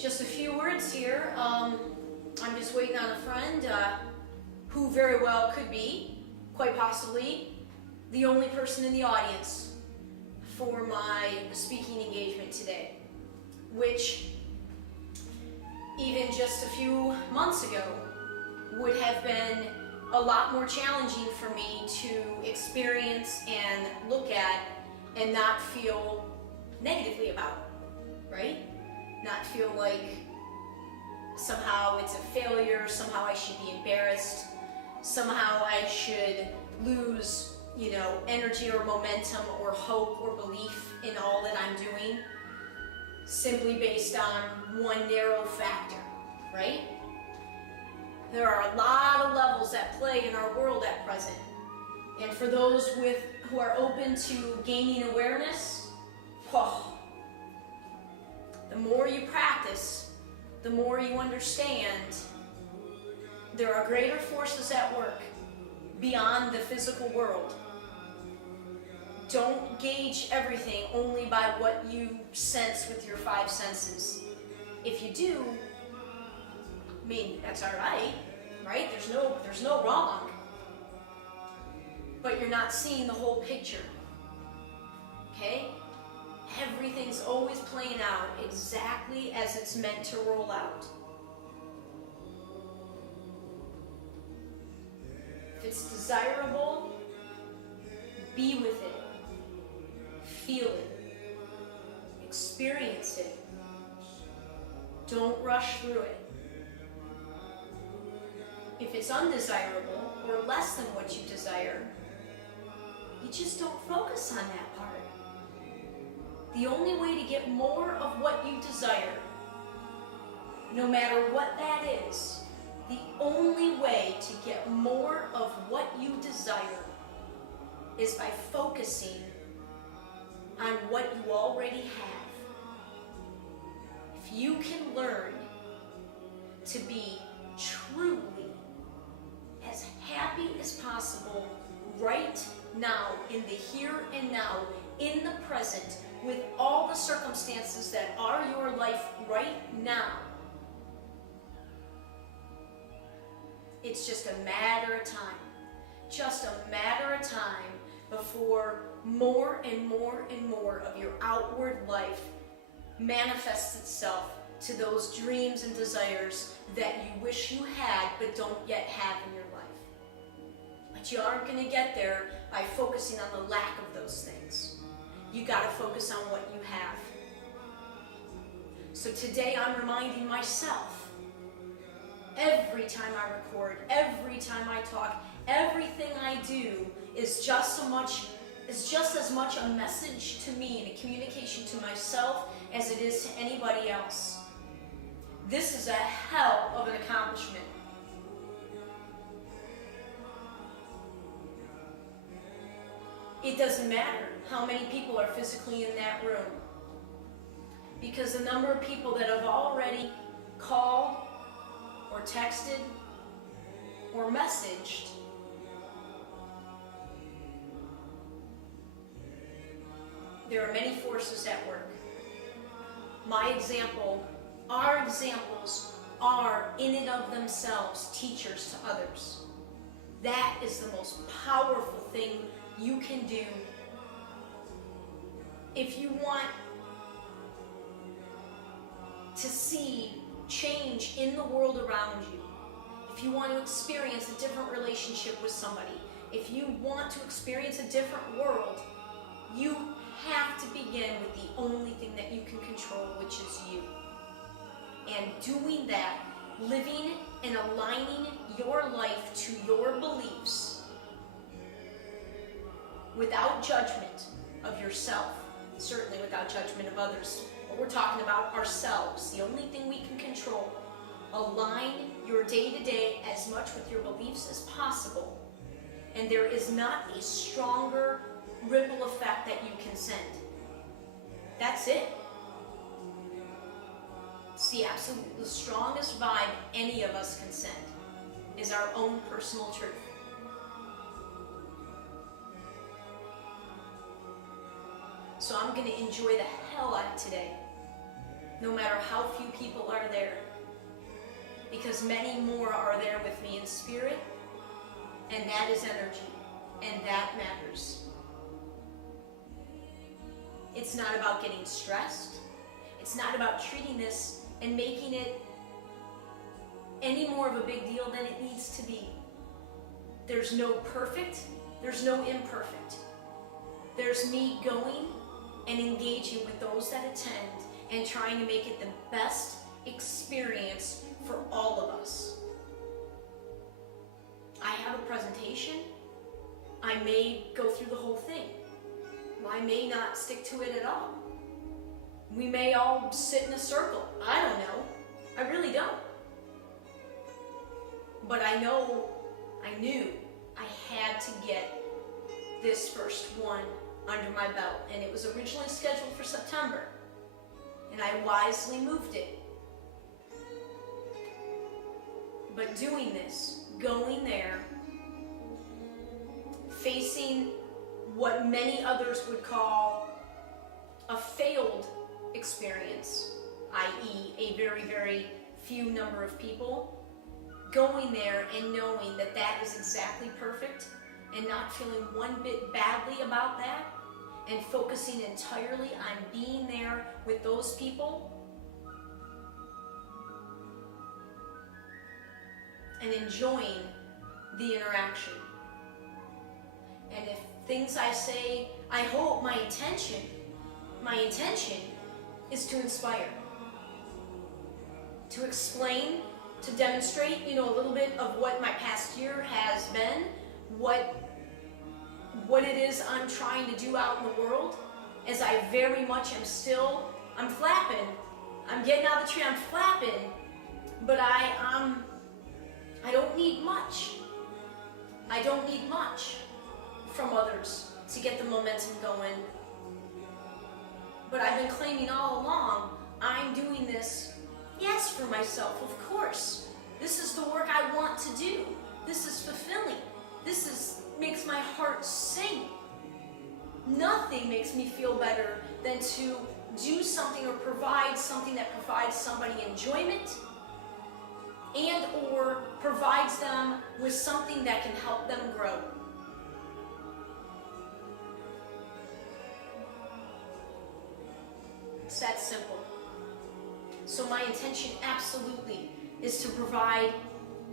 Just a few words here. I'm just waiting on a friend who very well could be, quite possibly, the only person in the audience for my speaking engagement today, which even just a few months ago would have been a lot more challenging for me to experience and look at and not feel negatively about, right? Not feel like somehow it's a failure, somehow I should be embarrassed, somehow I should lose, energy or momentum or hope or belief in all that I'm doing, simply based on one narrow factor, right? There are a lot of levels at play in our world at present. And for those who are open to gaining awareness, the more you practice, the more you understand there are greater forces at work beyond the physical world. Don't gauge everything only by what you sense with your five senses. If you do, that's all right? There's no wrong. But you're not seeing the whole picture. Okay? Everything's always playing out exactly as it's meant to roll out. If it's desirable, be with it. Feel it. Experience it. Don't rush through it. If it's undesirable or less than what you desire, you just don't focus on that part. The only way to get more of what you desire, no matter what that is, the only way to get more of what you desire is by focusing on what you already have. If you can learn to be truly as happy as possible right now, in the here and now, in the present, with all the circumstances that are your life right now, it's just a matter of time. Just a matter of time before more and more and more of your outward life manifests itself to those dreams and desires that you wish you had but don't yet have in your life. But you aren't going to get there by focusing on the lack of those things. You got to focus on what you have. So today I'm reminding myself, every time I record, every time I talk, everything I do is just as much a message to me and a communication to myself as it is to anybody else. This is a hell of an accomplishment. It doesn't matter how many people are physically in that room, because the number of people that have already called or texted or messaged there are many forces at work. My example, our examples are in and of themselves teachers to others. That is the most powerful thing you can do if you want to see change in the world around you, if you want to experience a different relationship with somebody, if you want to experience a different world, you have to begin with the only thing that you can control, which is you. And doing that, living and aligning your life to your beliefs without judgment of yourself, certainly without judgment of others, but we're talking about ourselves, the only thing we can control. Align your day-to-day as much with your beliefs as possible, and there is not a stronger ripple effect that you can send. That's it. It's the strongest vibe any of us can send, is our own personal truth. So I'm going to enjoy the hell out of today. no matter how few people are there, because many more are there with me in spirit, and that is energy, and that matters. It's not about getting stressed. It's not about treating this and making it any more of a big deal than it needs to be. There's no perfect, there's no imperfect. There's me going and engaging with those that attend and trying to make it the best experience for all of us. I have a presentation. I may go through the whole thing. I may not stick to it at all. We may all sit in a circle. I don't know. I really don't. But I knew I had to get this first one under my belt. And it was originally scheduled for September. And I wisely moved it. But doing this, going there, facing what many others would call a failed experience, i.e. a very, very few number of people, going there and knowing that that is exactly perfect and not feeling one bit badly about that and focusing entirely on being there with those people and enjoying the interaction. And if things I say, I hope my intention is to inspire, to explain, to demonstrate, a little bit of what my past year has been, what it is I'm trying to do out in the world, as I very much I'm flapping. I'm getting out of the tree, I'm flapping, but I don't need much. I don't need much from others to get the momentum going. But I've been claiming all along, I'm doing this, yes, for myself, of course. This is the work I want to do. This is fulfilling. Makes my heart sing. Nothing makes me feel better than to do something or provide something that provides somebody enjoyment and or provides them with something that can help them grow. It's that simple. So my intention absolutely is to provide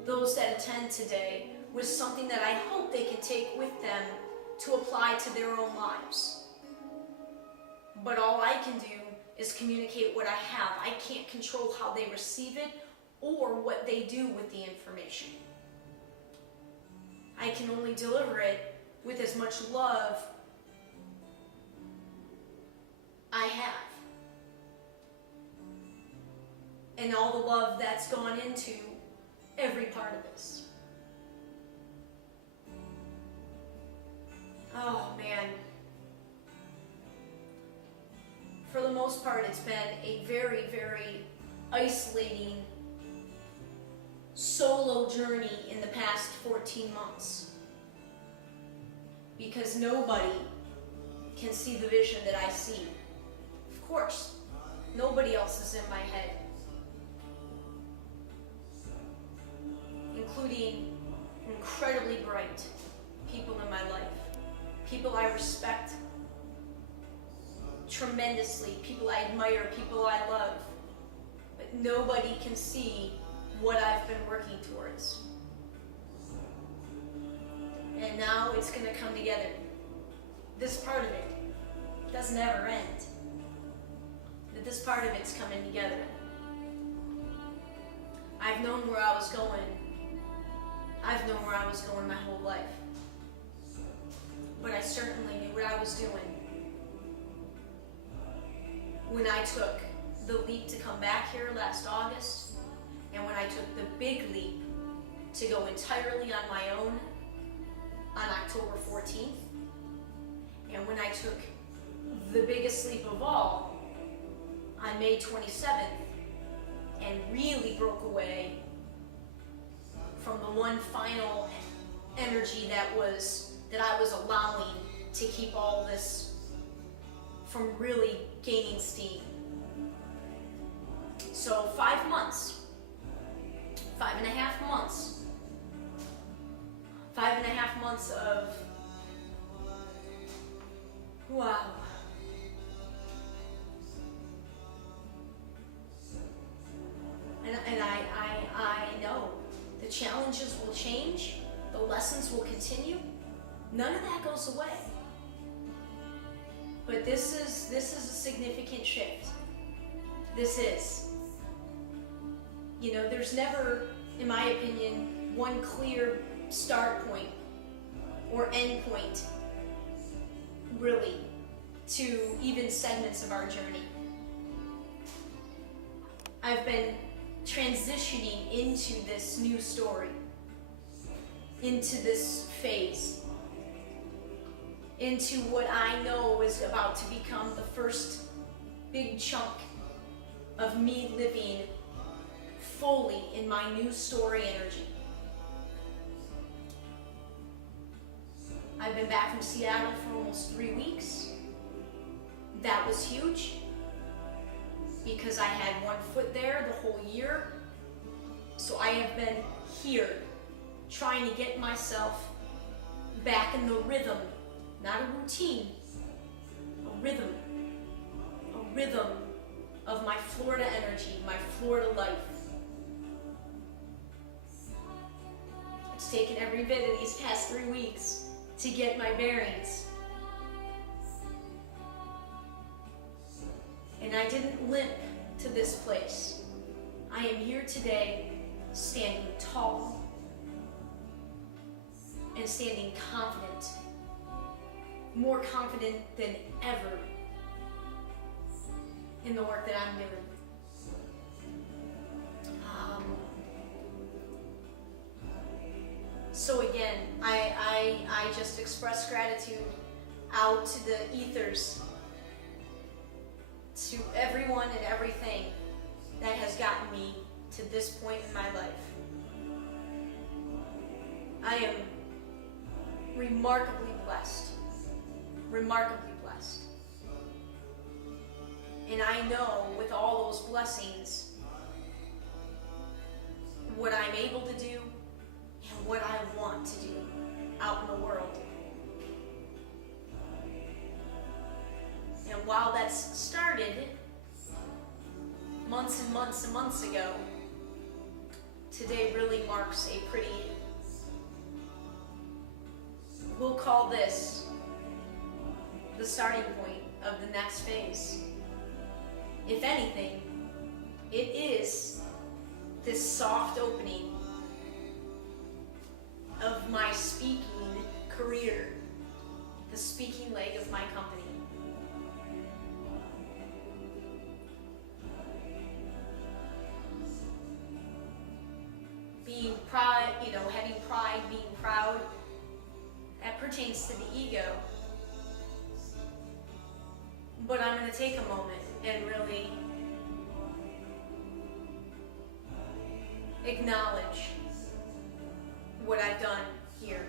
those that attend today with something that I hope they can take with them to apply to their own lives. But all I can do is communicate what I have. I can't control how they receive it or what they do with the information. I can only deliver it with as much love I have. And all the love that's gone into every part of this. Oh man. For the most part, it's been a very, very isolating solo journey in the past 14 months. Because nobody can see the vision that I see. Of course, nobody else is in my head. Including incredibly bright people in my life. People I respect tremendously, people I admire, people I love. But nobody can see what I've been working towards. And now it's going to come together. This part of it doesn't ever end. But this part of it's coming together. I've known where I was going. I've known where I was going my whole life. But I certainly knew what I was doing when I took the leap to come back here last August, and when I took the big leap to go entirely on my own on October 14th, and when I took the biggest leap of all on May 27th and really broke away from the one final energy that I was allowing to keep all this from really gaining steam. So 5 months, 5.5 months, 5.5 months of, wow. And I know the challenges will change, the lessons will continue. None of that goes away. But this is a significant shift. This is. You know, there's never, in my opinion, one clear start point or end point, really, to even segments of our journey. I've been transitioning into this new story, into this phase, into what I know is about to become the first big chunk of me living fully in my new story energy. I've been back from Seattle for almost 3 weeks. That was huge because I had one foot there the whole year. So I have been here trying to get myself back in the rhythm, not a routine, a rhythm of my Florida energy, my Florida life. It's taken every bit of these past 3 weeks to get my bearings. And I didn't limp to this place. I am here today standing tall and standing confident, more confident than ever in the work that I'm doing. So again, I just express gratitude out to the ethers, to everyone and everything that has gotten me to this point in my life. I am remarkably blessed. Remarkably blessed. And I know with all those blessings, what I'm able to do and what I want to do out in the world. And while that's started months and months and months ago, today really marks a pretty, we'll call this the starting point of the next phase. If anything, it is this soft opening of my speaking career, the speaking leg of my company. Being pride, having pride, being proud, that pertains to the ego. But I'm going to take a moment and really acknowledge what I've done here,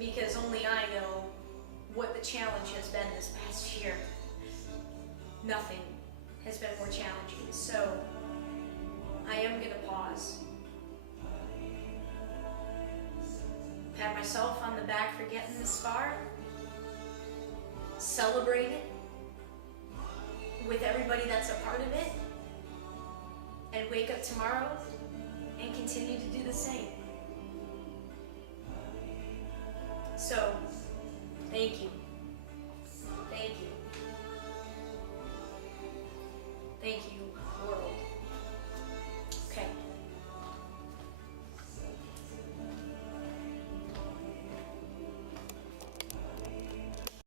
because only I know what the challenge has been this past year. Nothing has been more challenging, so I am going to pause, pat myself on the back for getting this far, celebrate it with everybody that's a part of it, and wake up tomorrow and continue to do the same.